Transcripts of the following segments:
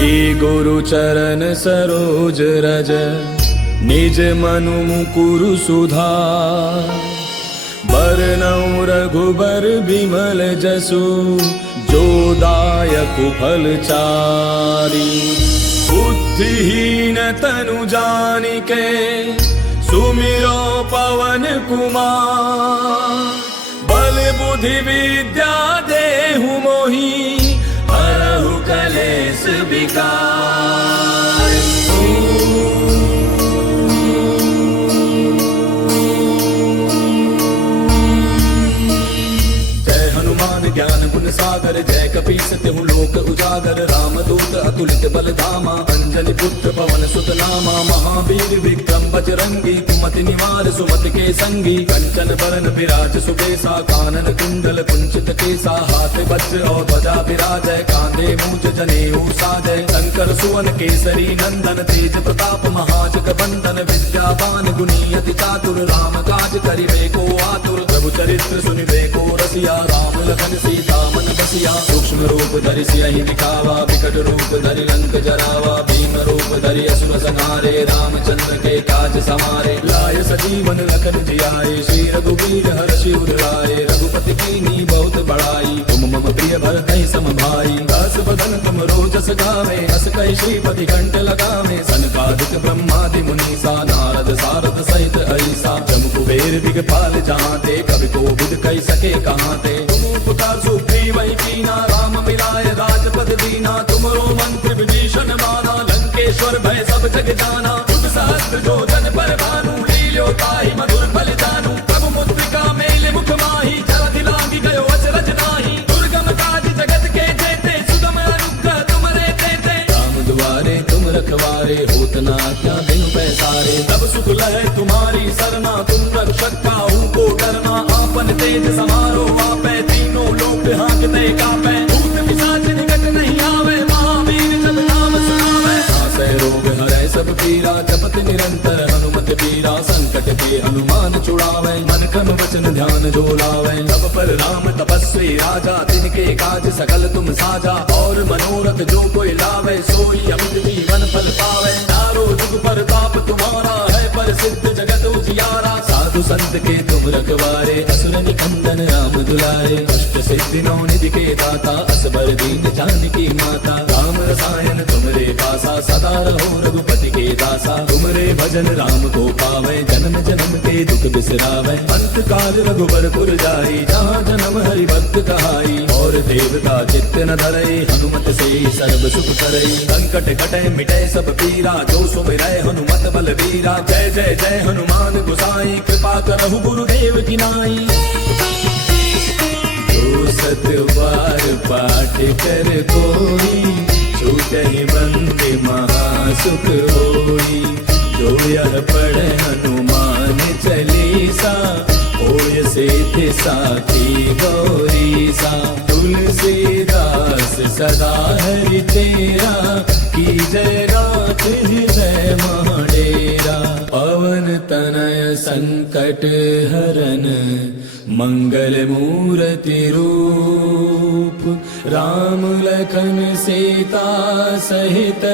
श्री गुरु चरण सरोज रज निज मनु मुकुरु सुधार। बरनउँ रघुबर बिमल जसु जो दायकु फल चारि। बुद्धिहीन तनु जानिके सुमिरो पवन कुमार। बल बुद्धि विद्या देहु मोहि हरहु कलेश विकार। ज्ञान गुण सागर जय कपीस तिहु लोक उजागर। रामदूत अतुलित बल धामा अंजनी पुत्र पवन सुत नामा। महावीर विक्रम बजरंगी कुमति निवार सुमति के संगी। कंचन बरन विराज सुबेसा कानन कुंडल कुंचित केसा। हाथ वज्र और ध्वजा विराजय कांधे मूज जनेऊ साजय। शंकर सुवन केसरी नंदन तेज प्रताप महाजग बंदन। विद्यावान गुणी अति चातुर राम काज करिबे को आतुर। प्रभु चरित्र सुनिबे को रसिया राम लखन सीता मन बसिया। सूक्ष्म रूप धरि सियहि दिखावा विकट रूप धरि लंक जरावा। भीम रूप धरि असुर संहारे रामचंद्र के काज समारे। लाय सजीवन लखन जियाए श्री रघुवीर हर्षि उर लाए। रघुपति कीन्ही बहुत बड़ाई तुम मम प्रिय भरतहि सम भाई। दास बदन तुम रोजस गावे अस कहि श्रीपति कंठ लगावे। सनकादिक ब्रह्मादि मुनीसा नारद सारद सहित ऐसा। जम कुबेर दिगपाल जहांते कवि कोविद कहि सके कहांते। उपकार सुग्रीव कीना राम मिलाय राजपद दीना। तुमरो मंत्र विभीषण माना लंकेश्वर भय सब जग जाना। युग सहस्त्र जो जन पर भानु लील्यो ताहि मधुर फल जानू। प्रभु मुद्रिका मेल मुख माहि जलधि लांघि गयो अचरज नाही। दुर्गम काज जगत के जेते सुगम अनुग्रह तुमरे तेते। राम दुआरे तुम रखवारे होत न आज्ञा बिनु पैसारे। तब सुख लहै तुम्हारी सरना तुम रक्षक काहू को डरना। आपन तेज समारो आपै तीनों लोक हांकते कापै। भूत पिशाच निकट नहीं आवे महावीर जब नाम सुनावे। नासै रोग हरै सब पीरा जपत निरंतर हनुमत बीरा। संकट के हनुमान छुड़ावे मन क्रम वचन ध्यान जो लावे। तब पर राम तपस्वी राजा तिनके काज सकल तुम साजा। और मनोरथ जो कोई लावे सोई अमित जीवन फल पावे। चारों जुग प्रताप तुम्हारा है प्रसिद्ध जगत उजियारा। साधु संत के तुम रखवारे असुर निकंदन राम दुलारे। अष्ट सिद्धि नौ निधि के दाता असबर दीन जानकी माता। राम रसायन तुमरे पासा सदा रहो रघुपति के दासा। तुमरे भजन राम को पावे जन्म जन्म के दुख बिसरावे। अंत काल रघुबर पुर जाई जहाँ जन्म हरि भक्त कहाई। और देवता चित्त न धरई हनुमत से सर्व सुख करई। संकट कटै मिटै सब पीरा जो सुमिरै हनुमत बलबीरा। जय जय जय हनुमान गोसाई कृपा करहु गुरुदेव की नाई। जो सत बार पाठ कर कोई छूटहि बंदे महासुख होई। जो यह पढ़े हनुमान चालीसा होय सिद्धि साखी गौरीसा। तुलसीदास सदा हरि तेरा की जय रात हृदय महडेरा। पवन तनय संकट हरन मंगल मूर्ति रूप। राम लखन सीता सहित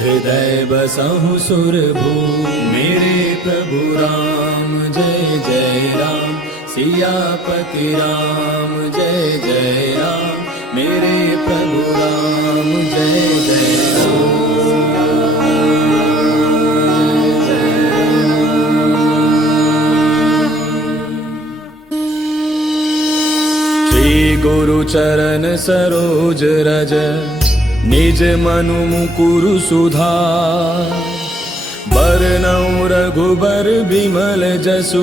हृदय बसहु सुरभूप। मेरे प्रभु राम जय जय राम सियापति राम जय जय राम। मेरे प्रभु राम जय जय राम। श्री गुरु चरण सरोज रज निज मनु मुकुरु सुधार। बरनउँ रघुबर बिमल जसु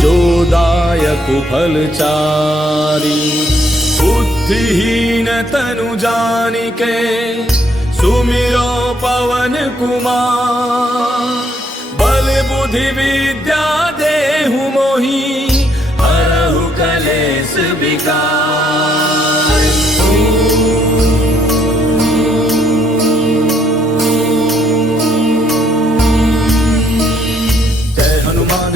जो दायकु फल चारि। बुद्धिहीन तनु जानिके सुमिरो पवन कुमार। बल बुद्धि विद्या देहु मोहि हरहु कलेश विकार।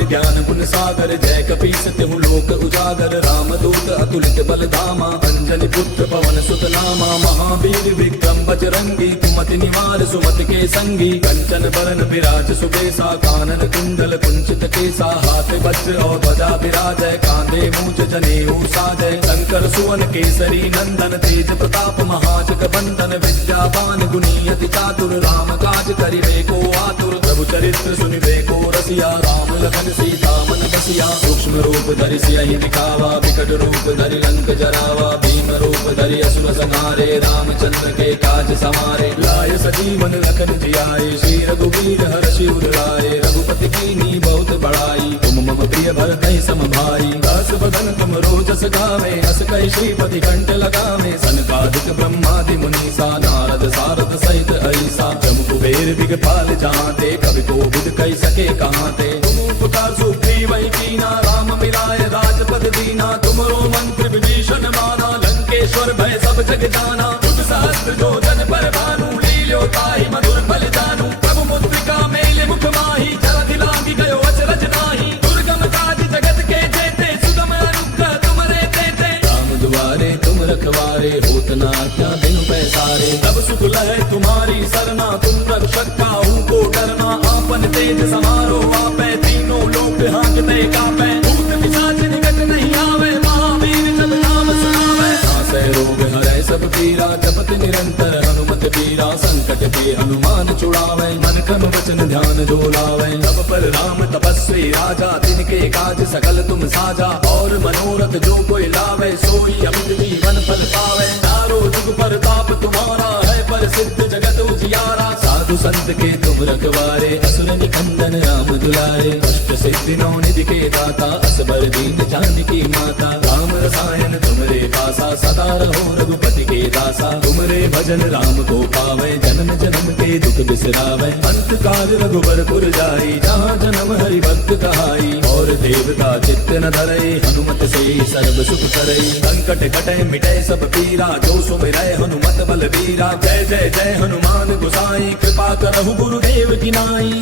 ज्ञान गुण सागर जय कपीस तिहु लोक लोक उजागर रामदूत अतुलित बल धामा अंजनी पुत्र पवन सुत नामा महावीर विक्रम बजरंगी कुमति निवार सुमति के संगी कंचन बरन विराज सुबेसा कानन कुंडल कुंचित केसा हाथ वज्र और ध्वजा विराजय कांधे मूंज जनेऊ साजय शंकर सुवन केसरी नंदन तेज प्रताप महाजग बंदन विद्यावान गुणी अति चातुर राम काज करिबे को आतुर प्रभु चरित्र सुनिबे को रसिया राम लखन सीता मन बसिया सूक्ष्म रूप धरि सियहि दिखावा विकट रूप धरि लंक जरावा भीम रूप धरि असुर संहारे रामचंद्र के काज समारे लाय सजीवन लखन जियाए श्री रघुवीर हर्षि उर लाए रघुपति कीन्ही बहुत बड़ाई तुम मम प्रिय भरतहि सम भाई दास बदन तुम रोजस गावे अस कहि श्रीपति कंठ लगावे सनकादिक ब्रह्मादि मुनीसा नारद सारद सहित ऐसा जम कुबेर दिगपाल जहाँते कवि कोविद कहि सके कहाँते तुम उपकार सुग्रीव कीना राम मिलाय राजपद दीना तुमरो मंत्र विभीषण माना लंकेश्वर भय सब जग जाना तुझ सहस्त्र जो जन पर भानु लील्यो ताहि मधुर फल जानू प्रभु मुद्रिका मेल मुख माही जलधि लांघि गयो अचरज नाही दुर्गम काज जगत के जेते सुगम अनुग्रह तुमरे तेते राम दुआरे तुम रखवारे होत न आज्ञा बिनु पैसारे तब सुख लहै तुम्हारी सरना तुम रक्षक काहू को डरना आपन तेज समारो आपै तीनों लोक हांकते कापै भूत पिशाच निकट नहीं आवे महावीर जब नाम सुनावे नासै रोग हरै सब पीरा जपत निरंतर हनुमत पीरा संकट के हनुमान छुड़ावे मन क्रम वचन ध्यान जो लावे तब पर राम तपस्वी राजा तिनके काज सकल तुम साजा और मनोरथ जो कोई लावे सोई अमित जीवन फल पावे चारों जुग परताप तुम्हारा है प्रसिद्ध जगत उजियारा साधु संत के तुम रखवारे असुर निकंदन राम दुलारे अष्ट सिद्धि नौ निधि के दाता असबर दीन जानकी माता राम रसायन तुमरे पासा सदा रहो रघुपति के दासा तुमरे भजन राम को पावे जन्म जन्म के दुख बिसरावे अंत काल रघुबर पुर जाई जहाँ जन्म हरि भक्त कहाई और देवता चित्त न धरे हनुमत से सर्व सुख करे संकट कटे मिटे सब पीरा जो सुमिरै हनुमत बल वीरा जय जय जय हनुमान गोसाई कृपा करहु गुरुदेव की नाई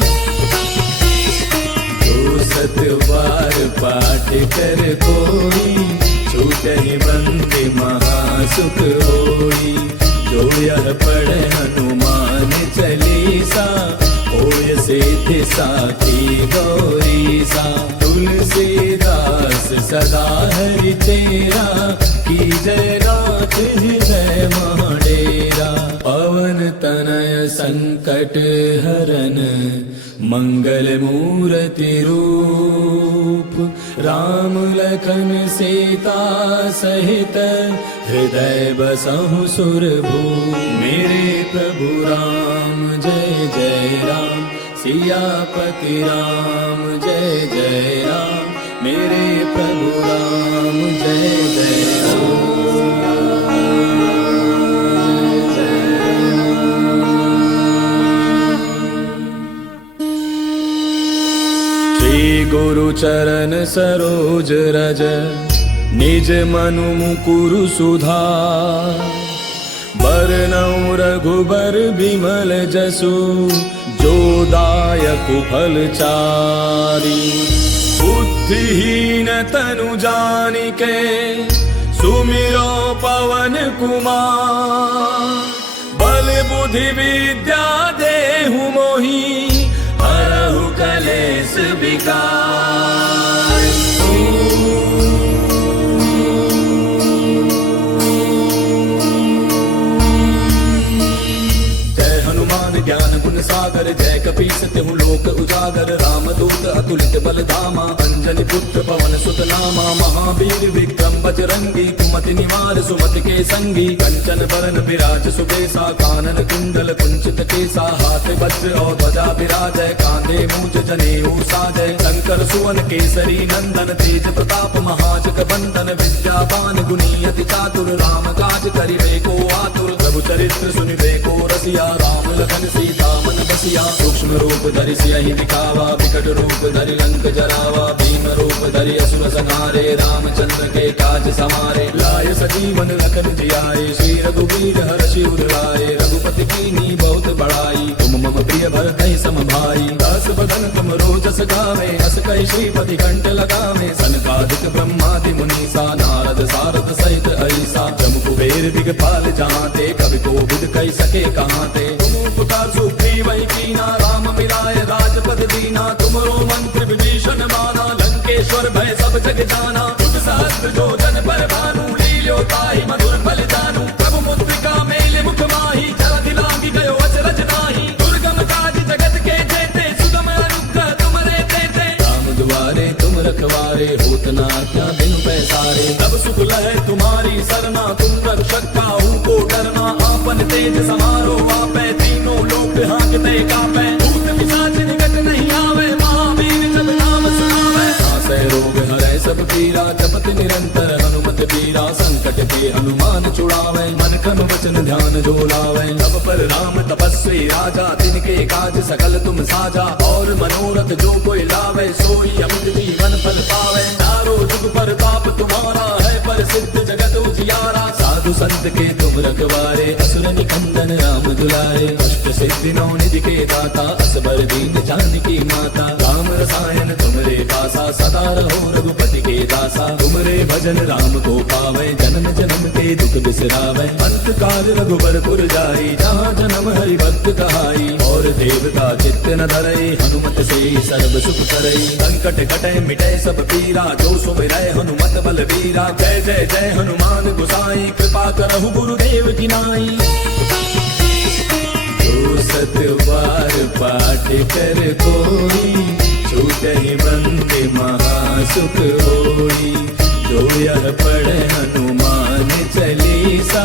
जो सत बार पाठ कर कोई छूटहि बंदे महासुख होई जो यह पढ़े हनुमान चालीसा होय सिद्धि साखी गौरीसा तुलसीदास सदा हरि तेरा की जय नाथ हृदय महाडेरा पवन तनय संकट हरन मंगल मूर्ति रूप राम लखन सीता सहित हृदय बसहु सुरभूप मेरे प्रभु राम जय जय राम सियापति राम जय जय राम मेरे प्रभु राम जय जय राम गुरु चरण सरोज रज निज मनु मुकुरु सुधार बरनउँ रघुबर बिमल जसु जो दायक फल चारि बुद्धिहीन तनु जानिके सुमिरो पवन कुमार बल बुद्धि विद्या देहु मोहि हरहु कलेश विकार जय हनुमान ज्ञान गुण सागर जय कपीस तिहु लोक उजागर रामदूत अतुलित बल धामा अंजनी पुत्र पवन सुत नामा महावीर विक्रम बजरंगी कुमति निवार सुमति के संगी कंचन बरन विराज सुबेसा कानन कुंडल कुंचित केसा हाथ वज्र और ध्वजा विराजय कांधे मूंज जनेऊ साजय शंकर सुवन केसरी नंदन तेज प्रताप महाजग बंदन विद्यावान गुणी अति चातुर राम काज करिबे को आतुर प्रभु चरित्र सुनिबे को रसिया राम लखन सीता मन बसिया सूक्ष्म रूप धरि सियहि दिखावा विकट रूप धरि लंक जरावा भीम रूप धरि असुर संहारे रामचंद्र के काज समारे लाय सजीवन लखन जियाए श्री रघुवीर हर्षि उर लाए रघुपति कीन्ही बहुत बड़ाई तुम मम प्रिय भरतहि सम भाई दास बदन तुम रोज जस गावे, अस कहि श्रीपति कंठ लगावे। सनकादिक ब्रह्मादि मुनीसा, नारद सारद सहित ऐसा। जम कुबेर दिगपाल जहाँते, कवि कोविद कहि सके कहाँते। तुम उपकार सुग्रीव ही कीना, राम मिलाए राजपद दीना। तुमरो मंत्र विभीषण माना, लंकेश्वर भय सब जग जाना। तुझ सहस्त्र जो जन पर भानु, लील्यो ताहि मधुर फल जानू। प्रभु मुद्रिका मेले मुख माही, जलधि लांघि गयो अचरज नाही। दुर्गम काज जगत के जेते, सुगम अनुग्रह तुमरे तेते। राम दुआरे तुम रखवारे, होत न आज्ञा बिनु पैसारे। तब सुख लहै तुम्हारी सरना, तुम रक्षक काहू को डरना। आपन तेज समारो आपै, तीनों लोक हांकते कापै। भूत पिशाच निकट नहीं आवे, महावीर जब नाम सुनावे। नासै रोग हरै सब पीरा, जपत निरंतर हनुमत बीरा। संकट के हनुमान छुड़ावे, मन क्रम वचन ध्यान जो लावे। तब पर राम तपस्वी राजा, तिनके काज सकल तुम साजा। और मनोरथ जो कोई लावे, सोई अमित जीवन फल पावे। चारों जुग परताप तुम्हारा है, प्रसिद्ध जगत उजियारा। साधु संत के तुम रखवारे, असुर निकंदन राम दुलारे। अष्ट सिद्धि नौ निधि के दाता, असबर दीन जानकी माता। राम रसायन तुमरे पासा, सदा रहो रघुपति के दासा। तुमरे भजन राम को पावे, जन्म जन्म के दुख बिसरावे। अंत काल रघुबर पुर जाई, जहाँ जन्म हरि भक्त कहाई। और देवता चित्त न धरई, हनुमत से सर्व सुख करई। संकट कटै मिटै सब पीरा, जो सुमिरै हनुमत बल बीरा। जय जय जय हनुमान गोसाई, कृपा करहु गुरुदेव की नाई। जो सत बार पाठ कर कोई, छूटहि बंदे महासुख होई। जो यह पढ़े हनुमान चालीसा,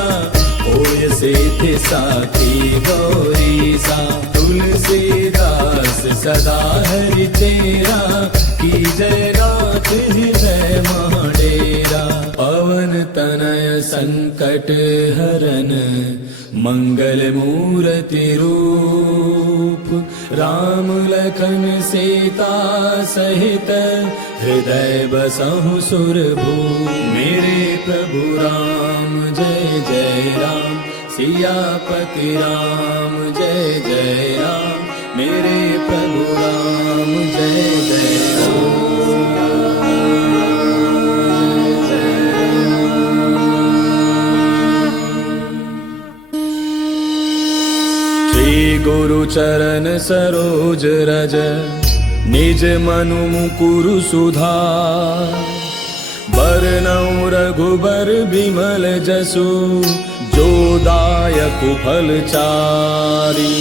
होय सिद्धि साखी गौरीसा। तुलसीदास सदा हरि तेरा, की जय नाथ हृदय महाडेरा। पवन तनय संकट हरन, मंगल मूर्ति रूप। राम लखन सीता सहित, हृदय बसहु सुरभूप। मेरे प्रभु राम जय जय राम, सियापति राम जय जय राम। मेरे प्रभु राम जय जय राम। गुरु चरण सरोज रज, निज मनु मुकुरु सुधार। बरनउँ रघुबर बिमल जसु, जो दायक फल चारि।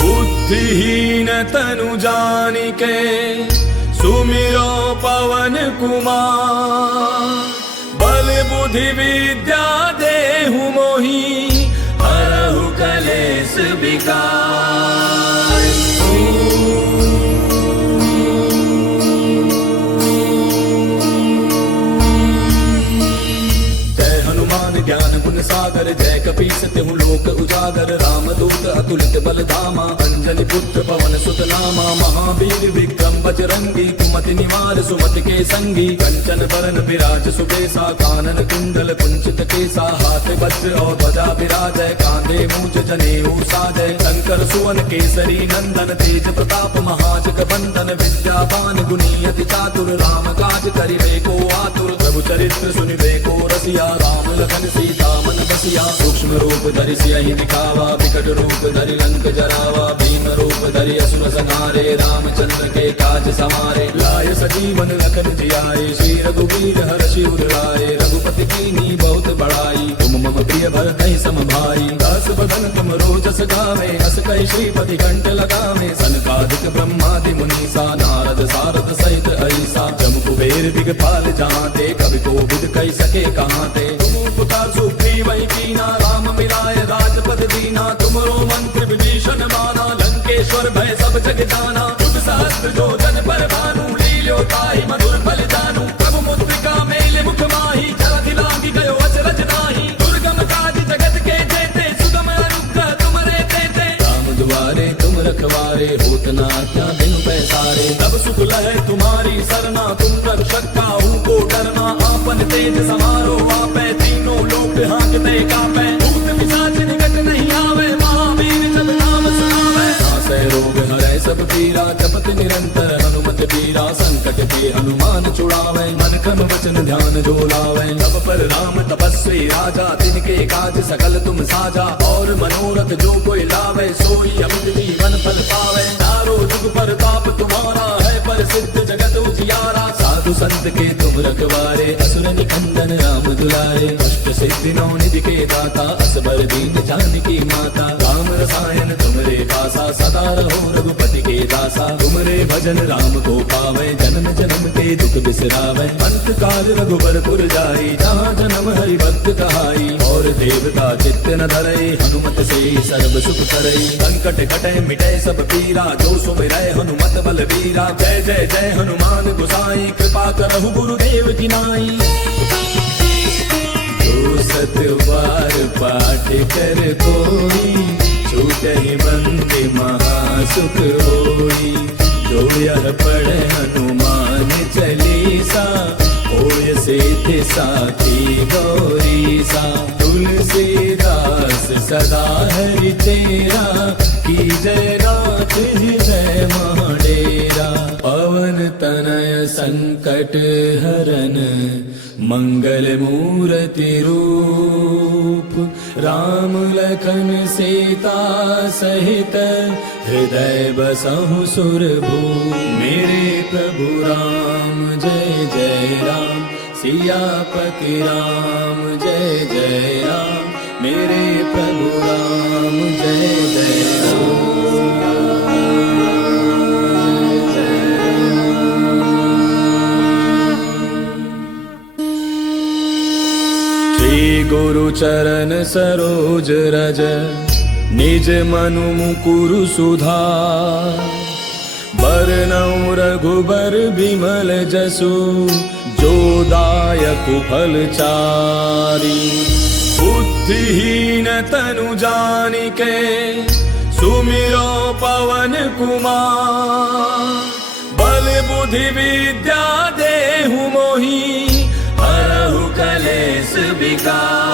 बुद्धिहीन तनु जानिके, सुमिरो पवन कुमार। बल बुद्धि विद्या देहु मोहि, हरहु कलेस विकार। जय हनुमान ज्ञान गुण सागर, जय कपीस तिहु लोक उजागर। रामदूत अतुलित बल धामा, अंजनी पुत्र पवन सुत नामा। महावीर विक्रम बजरंगी, कुमति निवार सुमति के संगी। कंचन बरन विराज सुबेसा, कानन कुंडल कुंचित केसा। हाथ वज्र और ध्वजा विराजय, कांधे मूंज जनेऊ साजय। शंकर सुवन केसरी नंदन, तेज प्रताप महाजग बंदन। विद्यावान गुणी अति चातुर, राम काज करिबे को आतुर। प्रभु चरित्र सुनिबे को रसिया, राम लखन सीता मन बसिया। सूक्ष्म रूप धरि सियहि दिखावा, विकट रूप धरि लंक जरावा। भीम रूप धरि असुर संहारे, रामचंद्र के काज समारे। लाय सजीवन लखन जियाए, श्री रघुवीर हर्षि उर लाए। रघुपति कीन्ही बहुत बड़ाई, तुम मम प्रिय भरतहि सम भाई। दास बदन तुम रोजस गावे, अस कहि श्रीपति कंठ लगावे। सनकादिक ब्रह्मादि मुनीसा, नारद सारद सहित ऐसा। जम कुबेर दिगपाल जहाँते, कवि कोविद कहि सके कहाँते। तुम उपकार सुग्रीव ही कीना, राम मिलाए राजपद दीना। तुमरो मंत्र विभीषण माना, लंकेश्वर भय सब जग जाना। तुझ सहस्त्र जो जन पर भानु, लील्यो ताहि मधुर फल जानू। प्रभु मुद्रिका मेले मुख माही, जलधि लांघि गयो अचरज नाही। दुर्गम काज जगत के जेते, सुगम अनुग्रह तुमरे तेते। राम दुआरे तुम रखवारे, होत न आज्ञा बिनु पैसारे। तब सुख लहै तुम्हारी सरना, तुम रक्षक काहू को डरना। आपन तेज समारो आपै, तीनों लोक हांकते कापै। भूत पिशाच निकट नहीं आवे, महावीर जब नाम सुनावे। नासै रोग हरै सब पीरा, जपत निरंतर हनुमत के हनुमान छुड़ावे, मन क्रम वचन ध्यान जो लावे। तब पर राम तपस्वी राजा, तिनके काज सकल तुम साजा। और मनोरथ जो कोई लावे, सोई अमित जीवन फल पावे। चारों जुग परताप तुम्हारा है, प्रसिद्ध जगत उजियारा। साधु संत के तुम रखवारे, असुर निकंदन राम दुलारे। अष्ट सिद्धि नौ निधि के दाता, असबर दीन जानकी माता। राम रसायन तुमरे पासा, सदा रहो रघुपति के दासा। तुमरे भजन राम को पावे, जन्म जन्म के दुख बिसरावे। अंत काल रघुबर पुर जाई, जहाँ जन्म हरि भक्त कहाई। और देवता चित्त न धरई, हनुमत से सर्व सुख करई। संकट कटे मिटे सब पीरा, जो सुमिरै हनुमत बल बीरा। जय जय जय हनुमान गोसाई, कृपा करहु गुरुदेव की नाई। जो सत बार पाठ कर कोई, छूटहि बंदे महासुख होई। जो यह पढ़े हनुमान चालीसा, होय सिद्धि साखी गौरीसा। तुलसीदास सदा हरि तेरा, की जय नाथ हृदय महाडेरा। पवन तनय संकट हरन, मंगल मूर्ति रूप। राम लखन सीता सहित, हृदय बसहु सुरभूप। मेरे प्रभु राम जय जय राम, सियापति राम जय जय राम। मेरे प्रभु राम जय जय राम। गुरु चरण सरोज रज, निज मनु मुकुरु सुधार। बरनउँ रघुबर बिमल जसु, जो दायक फल चारि। बुद्धिहीन तनु जानिके, सुमिरो पवन कुमार। बल बुद्धि विद्या देहु मोहि, हरहु कलेश विकार।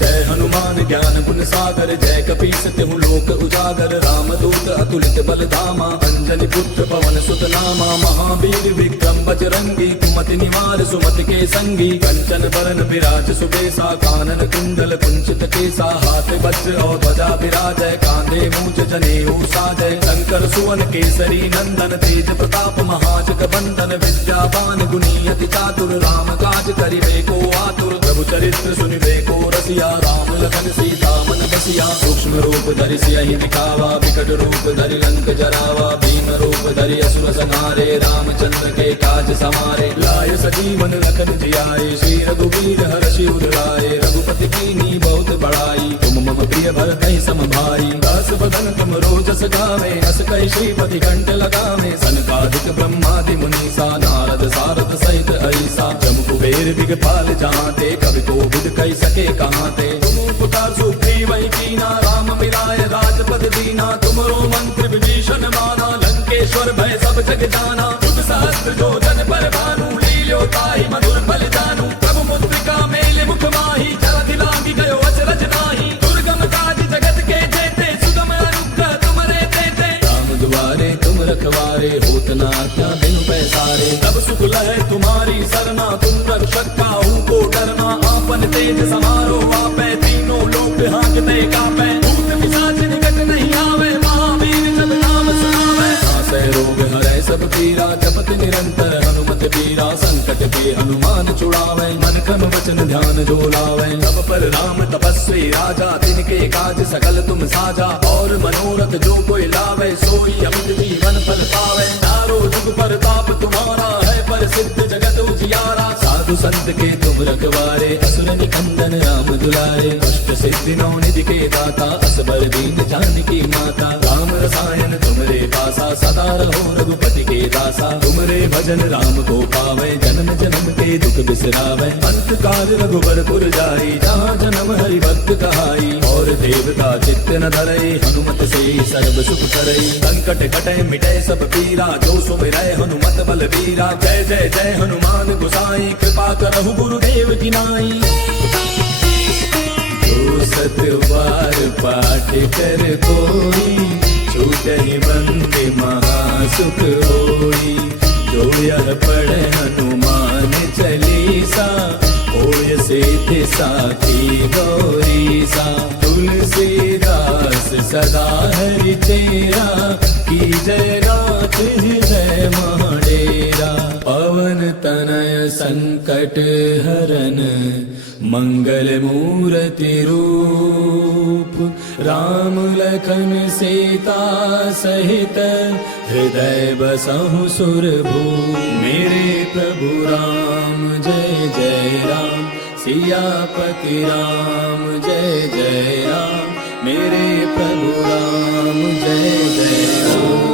जय हनुमान ज्ञान गुण सागर, जय कपीस तिहु लोक उजागर। रामदूत अतुलित बल धामा, अंजनी पुत्र पवन सुत नामा। महावीर विक्रम बजरंगी, कुमति निवार सुमति के संगी। कंचन बरन विराज सुबेसा, कानन कुंडल कुंचित केसा। हाथ वज्र और ध्वजा विराजय, कांधे मूंज जनेऊ साजय। शंकर सुवन केसरी नंदन, तेज प्रताप महाजग बंदन। विद्यावान गुणी अति चातुर, राम काज करिबे को आतुर। प्रभु चरित्र सुनिबे को रसिया, राम लखन सीता मन बसिया। सूक्ष्म रूप धरि सियहि दिखावा, विकट रूप धरि लंक जरावा। भीम रूप धरि असुर संहारे, रामचंद्र के काज समारे। लाय सजीवन लखन जियाए, श्री रघुवीर हर्षि उर लाए। रघुपति कीन्ही बहुत बड़ाई, तुम मम प्रिय भरतहि सम भाई। दास बदन तुम रोजस गावे, अस कहि श्रीपति कंठ लगावे। सनकादिक ब्रह्मादि मुनीसा, नारद सारद सहित ऐसा। जम कुबेर दिगपाल जहाँते, कवि कोविद कहि सके कहाँते। तुम उपकार सुग्रीव कीना, राम मिलाय राजपद दीना। तुमरो मंत्र विभीषण माना, लंकेश्वर भय सब जग जाना। युग सहस्त्र जो जन पर भानु, लील्यो ताहि मधुर फल जानू। प्रभु मुद्रिका मेल मुख माहि, जलधि लांघि गयो अचरज नाहि। दुर्गम काज जगत के जेते, सुगम अनुग्रह तुमरे तेते। राम दुआरे तुम रखवारे, होत न आज्ञा बिनु पैसारे। तब सुख लहै तुम्हारी सरना, तुम रक्षक काहू को डरना। आपन तेज समारो आपै, तीनों लोक हांकते कापै। भूत पिशाच निकट नहीं आवे, महावीर जब नाम सुनावे। नासै रोग हरै सब पीरा, जपत निरंतर हनुमत बीरा। संकट के हनुमान छुड़ावे, मन क्रम वचन ध्यान जो लावे। तब पर राम तपस्वी राजा, तिनके काज सकल तुम साजा। और मनोरथ जो कोई लावे, सोई अमित जीवन फल पावे। चारों जुग परताप तुम्हारा है, प्रसिद्ध जगत उजियारा। साधु संत के तुम रखवारे, असुर निकंदन राम दुलारे। अष्ट सिद्धि नौ निधि के दाता, असबर दीन जानकी माता। राम रसायन तुमरे पासा, सदा रहो रघुपति के दासा। तुमरे भजन राम को पावे, जन्म जन्म के दुख बिसरावे। अंत काल रघुबर पुर जाई, जहाँ जन्म हरि भक्त कहाई। और देवता चित्त न धरई, हनुमत से सर्व सुख करई। संकट कटे मिटे सब पीरा, जो सुमिरै हनुमत बल बीरा। जय जय जय हनुमान गोसाई, कृपा करहु गुरुदेव की नाई। जो सतवार पाठ कर कोई, छूटहि बंदी महासुख होई। जो यह पढ़े हनुमान चालीसा, होय सिद्धि साखी गौरीसा। तुलसीदास सदा हरि तेरा, की जय नाथ हृदय महाडेरा। पवन तनय संकट हरन, मंगल मूर्ति रूप। राम लखन सीता सहित, हृदय बसहु सुरभूप। मेरे प्रभु राम जय जय राम, सियापति राम जय जय राम। मेरे प्रभु राम जय जय राम।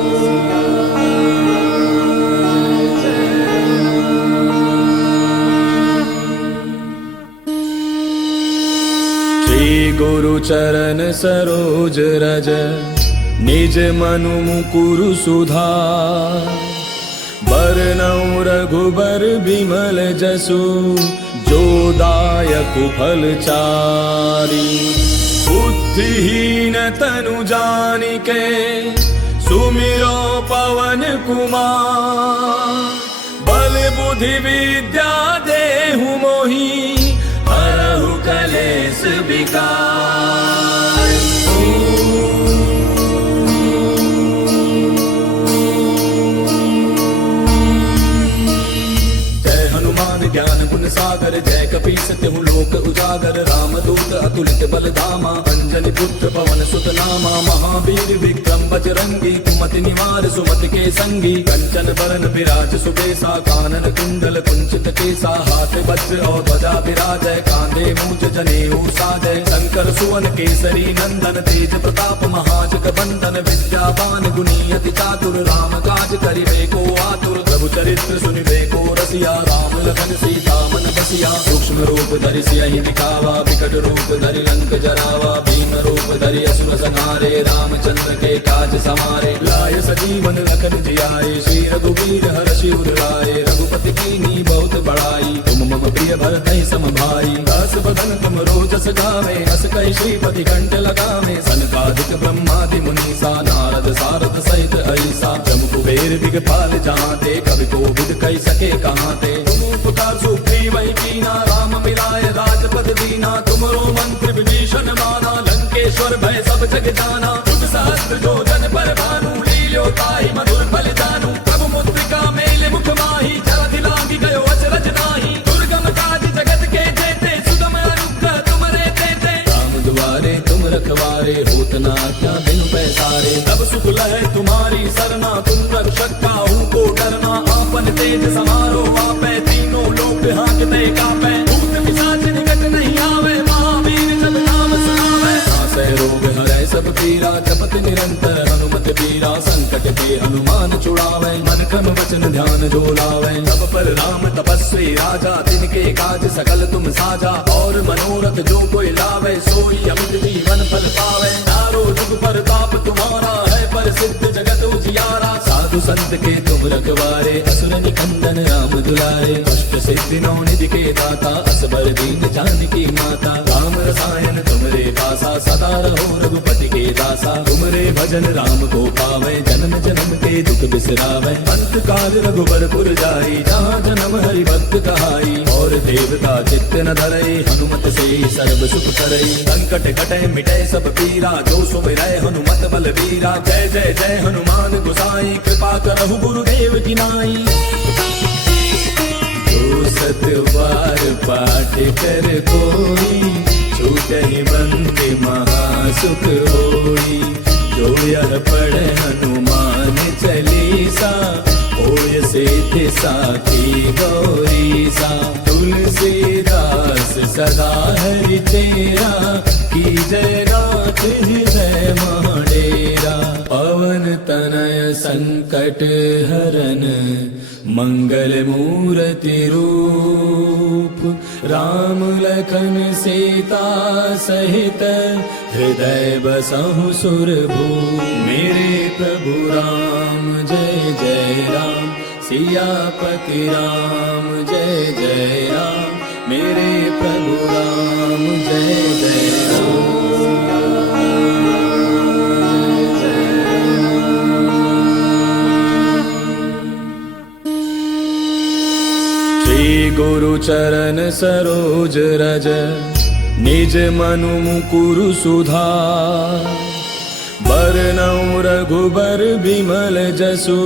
श्री गुरु चरण सरोज रज, निज मनु मुकुरु सुधार। बरनउँ रघुबर बिमल जसु, जो दायक फल चारि। बुद्धिहीन तनु जानिके, सुमिरो पवन कुमार। बल बुद्धि विद्या देहु मोहि, हरहु कलेश विकार। ज्ञान गुण सागर, जय कपीस तिहु लोक उजागर। रामदूत अतुलित बल धामा, अंजनी पुत्र पवन सुत नामा। महावीर विक्रम बजरंगी, कुमति निवार सुमति के संगी। कंचन बरन विराज सुबेसा, कानन कुंडल कुंचित केसा। हाथ वज्र और ध्वजा विराजय, कांधे मूंज जनेऊ साजय। शंकर सुवन केसरी नंदन, तेज प्रताप महाजग बंदन। विद्यावान गुणी अति चातुर, राम काज करिबे को आतुर। प्रभु चरित्र सुनिबे को रसिया, राम लखन सीता मन बसिया। सूक्ष्म रूप धरि सियहि दिखावा, विकट रूप धरि लंक जरावा। भीम रूप धरि असुर संहारे, रामचंद्र के काज समारे। लाय सजीवन लखन जियाए, श्री रघुवीर हर्षि उर लाए। रघुपति कीन्ही बहुत बड़ाई, तुम मम प्रिय भरतहि सम भाई। दास बदन तुम रोजस गावे, अस कहि श्रीपति कंठ लगावे। सनकादिक ब्रह्मादि मुनीसा, नारद सारद सहित ऐसा। जम कुबेर दिगपाल जहाते, कवि कोविद कहि सके कहाते। उपकार सुग्रीवहि कीना, राम मिलाय राजपद दीना। तुमरो मंत्र विभीषण माना, लंकेश्वर भय सब जग जाना। जुग सहस्त्र जो जन पर भानु, लील्यो ताहि मधुर फल जानू। प्रभु मुद्रिका मेल मुख माहि, जलधि लांघि गयो अचरज नाहि। दुर्गम काज जगत के जेते, सुगम अनुग्रह तुमरे तेते। राम दुआरे तुम रखवारे, होत न आज्ञा बिनु पैसारे। तब सुख लहै तुम्हारी सरना, तुम रक्षक काहू को डरना। आपन तेज समारो आपै, तीनों लोक हांकते कापै। भूत पिशाच निकट नहीं आवे, महावीर जब नाम सुनावे। नासै रोग हरै सब पीरा, जपत निरंतर हनुमत बीरा। संकट के हनुमान छुड़ावे, मन क्रम वचन ध्यान जो लावे। सब पर राम तपस्वी राजा, तिनके काज सकल तुम साजा। और मनोरथ जो कोई लावे, सोई अमित जीवन फल पावे। चारों जुग परताप तुम्हारा है, प्रसिद्ध जगत उजियारा। साधु संत के तुम रखवारे, असुर निकंदन राम दुलारे। अष्ट सिद्धि नौ निधि के दाता, असबर दीन जानकी माता। राम रसायन तुमरे पासा, सदा रहो रघुपति के दासा। तुमरे भजन राम को पावे, जन्म जन्म के दुख बिसरावे। अंत काल रघुबर जाई, जहाँ जन्म हरि भक्त कहाई। और देवता चित्त न धरई, हनुमत से सर्व सुख करई। संकट कटे मिटे सब पीरा, जो सुमिरै हनुमत बल वीरा। जय जय जय हनुमान गोसाई, कृपा करहु गुरुदेव की नाई। जो सतवार पाठ कर कोई, छूटहि बंदी महासुख होई। जो यह पढ़े हनुमान चालीसा, होय सिद्धि साखी गौरीसा। तुलसीदास सदा हरि तेरा, की जय नाथ हृदय महाडेरा। पवन तनय संकट हरन, मंगल मूर्ति रूप। राम लखन सीता सहित, हृदय बसहु सुरभूप। मेरे प्रभु राम जय जय राम, सियापति राम जय जय राम। मेरे प्रभु राम जय जय श्री गुरु चरण सरोज रज निज मनु मुकुरु सुधार बरनउँ रघुबर बिमल जसु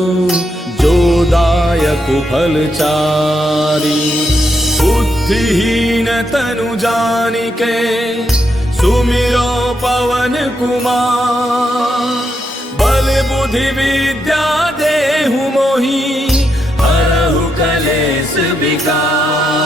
जो दायक फल चारी बुद्धिहीन तनु जानिके सुमिरो पवन कुमार बल बुद्धि विद्या देहु मोहि हरहु कलेश विकार।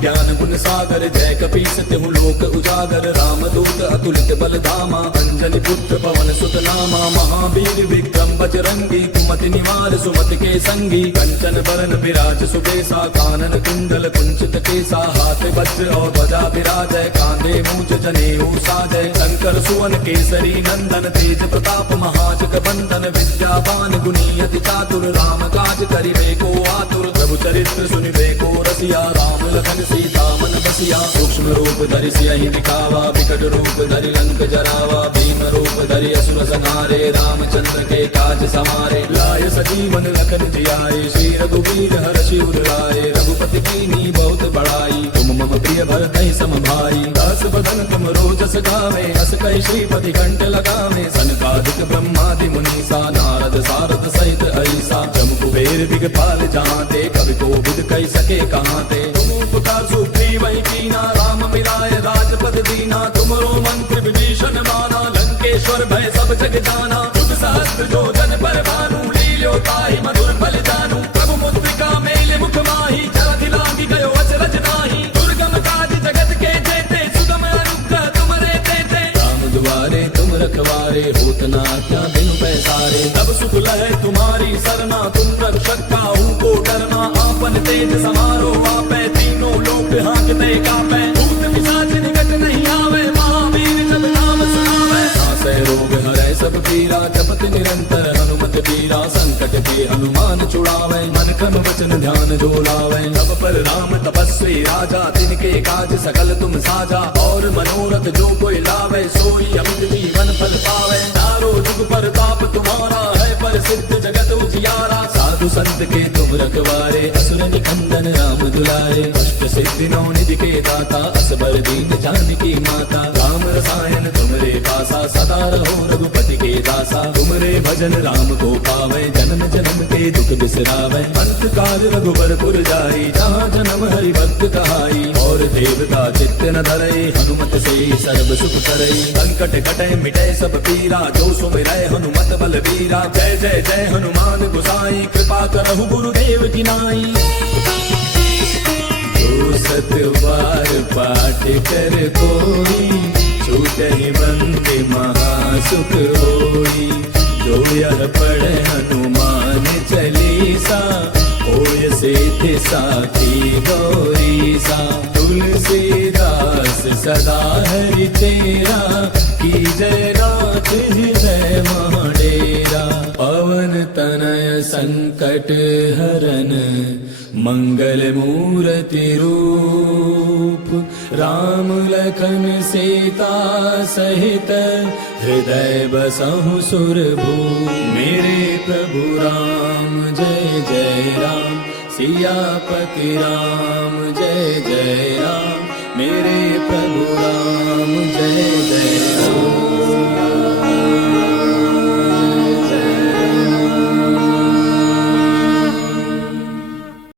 ज्ञान गुण सागर जय कपीस तिहु लोक उजागर रामदूत अतुलित बल धामा अंजनी पुत्र पवन सुत नामा महावीर विक्रम बजरंगी कुमति निवार सुमति के संगी कंचन बरन विराज सुबेसा कानन कुंडल कुंचित केसा हाथ वज्र और ध्वजा विराजय कांधे मूंज जनेऊ साजय शंकर सुवन केसरी नंदन तेज प्रताप महाजग बंदन विद्यावान गुणी अति चातुर राम काज करिबे को आतुर प्रभु चरित्र सुनिबे को रसिया राम लखन सीता मन बसिया सूक्ष्म रूप धरि सियहि दिखावा विकट रूप धरि लंक जरावा भीम रूप धरि असुर संहारे रामचंद्र के काज समारे लाय सजीवन लखन जियाए श्री रघुवीर हर्षि उर लाए रघुपति कीन्ही बहुत बड़ाई तुम मम प्रिय भरतहि सम भाई दास बदन तुम रोजस गावे अस कहि श्रीपति कंठ लगावे सनकादिक ब्रह्मादि मुनीसा नारद सारद सहित ऐसा जम कुबेर दिगपाल जहांते कवि कोविद कहि सके कहांते तुम उपकार सुग्रीव वही कीना राम मिलाय राजपद दीना तुमरो मंत्र विभीषण माना लंकेश्वर भय सब जग जाना युग सहस्त्र जो जन पर भानु लील्यो ताहि मधुर फल जानू प्रभु मुद्रिका मेल मुख माही जलधि लागी गयो अचरज नाही दुर्गम काज जगत के जेते सुगम अनुग्रह तुमरे तेते राम दुआरे तुम रखवारे होत न क्या बिनु पैसारे तब सुख लहै तुम्हारी सरना तुम रक्षक काहू को डरना आपन तेज समारो आपै तीनों लोक हांकते कापै भूत पिशाच निकट नहीं आवे महावीर जब नाम सुनावे नासै रोग हरै सब पीरा जपत निरंतर हनुमत पीरा संकट के हनुमान छुड़ावे मन क्रम वचन ध्यान जो लावे तब पर राम तपस्वी राजा तिनके काज सकल तुम साजा और मनोरथ जो कोई लावे सोई अमित जीवन फल पावे चारों जुग परताप तुम्हारा है प्रसिद्ध जगत उजियारा साधु संत के तुम रखवारे असुर निकंदन राम दुलारे अष्ट सिद्धि नौ निधि के दाता असबर दीन जानकी माता राम रसायन तुमरे पासा सदा रहो रघुपति के दासा तुमरे भजन राम को पावे जन्म जन्म के दुख बिसरावे अंत काल रघुबर पुर जाई जहाँ जन्म हरि भक्त कहाई और देवता चित्त न धरई हनुमत से सर्व सुख करई संकट कटे मिटे सब पीरा जो सुमिरै हनुमत बल वीरा जय जय जय हनुमान गोसाई कृपा करहु गुरुदेव की नाई जो सत बार पाठ कर कोई छूटहि बंद महासुख होई जो यह पढ़े हनुमान चालीसा होय सिद्धि साखी गौरीसा तुलसीदास सदा हरि तेरा की जय नाथ हृदय महाडेरा पवन तनय संकट हरन मंगल मूर्ति रूप राम लखन सीता सहित हृदय बसहु सुरभूप मेरे प्रभु राम जय जय राम सियापति राम जय जय राम मेरे प्रभु